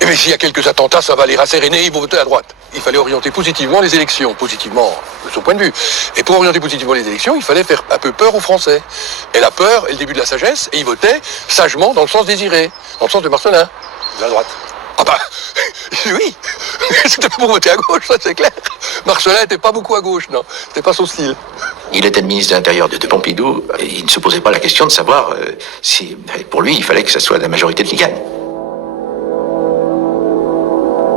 Et mais s'il y a quelques attentats, ça va les rasséréner, ils vont voter à droite. Il fallait orienter positivement les élections, positivement de son point de vue. Et pour orienter positivement les élections, il fallait faire un peu peur aux Français. Et la peur est le début de la sagesse, et ils votaient sagement dans le sens désiré, dans le sens de Marcellin. De la droite. Ah bah, oui, c'était pas pour voter à gauche, ça c'est clair. Marcellin n'était pas beaucoup à gauche, non, c'était pas son style. Il était le ministre de l'Intérieur de Pompidou, et il ne se posait pas la question de savoir si, pour lui, il fallait que ça soit la majorité de qui gagne.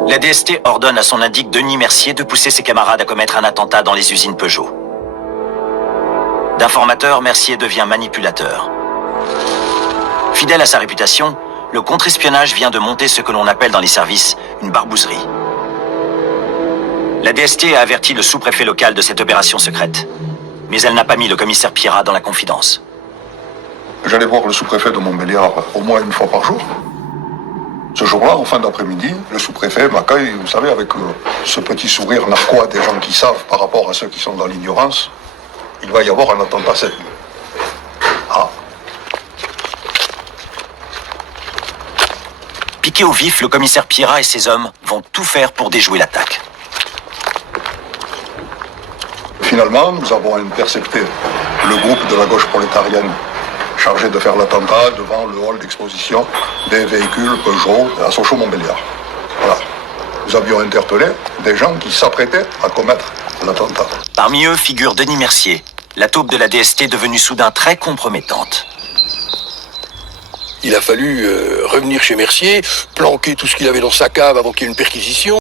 La DST ordonne à son indique Denis Mercier de pousser ses camarades à commettre un attentat dans les usines Peugeot. D'informateur, Mercier devient manipulateur. Fidèle à sa réputation, le contre-espionnage vient de monter ce que l'on appelle dans les services une barbouzerie. La DST a averti le sous-préfet local de cette opération secrète. Mais elle n'a pas mis le commissaire Pierrat dans la confidence. J'allais voir le sous-préfet de Montbéliard au moins une fois par jour. Ce jour-là, en fin d'après-midi, le sous-préfet m'accueille, vous savez, avec ce petit sourire narquois des gens qui savent par rapport à ceux qui sont dans l'ignorance. Il va y avoir un attentat cette nuit. Ah. Piqué au vif, le commissaire Pierrat et ses hommes vont tout faire pour déjouer l'attaque. Finalement, nous avons intercepté le groupe de la gauche prolétarienne chargé de faire l'attentat devant le hall d'exposition des véhicules Peugeot à Sochaux-Montbéliard. Voilà. Nous avions interpellé des gens qui s'apprêtaient à commettre l'attentat. Parmi eux figure Denis Mercier, la taupe de la DST devenue soudain très compromettante. Il a fallu revenir chez Mercier, planquer tout ce qu'il avait dans sa cave avant qu'il y ait une perquisition.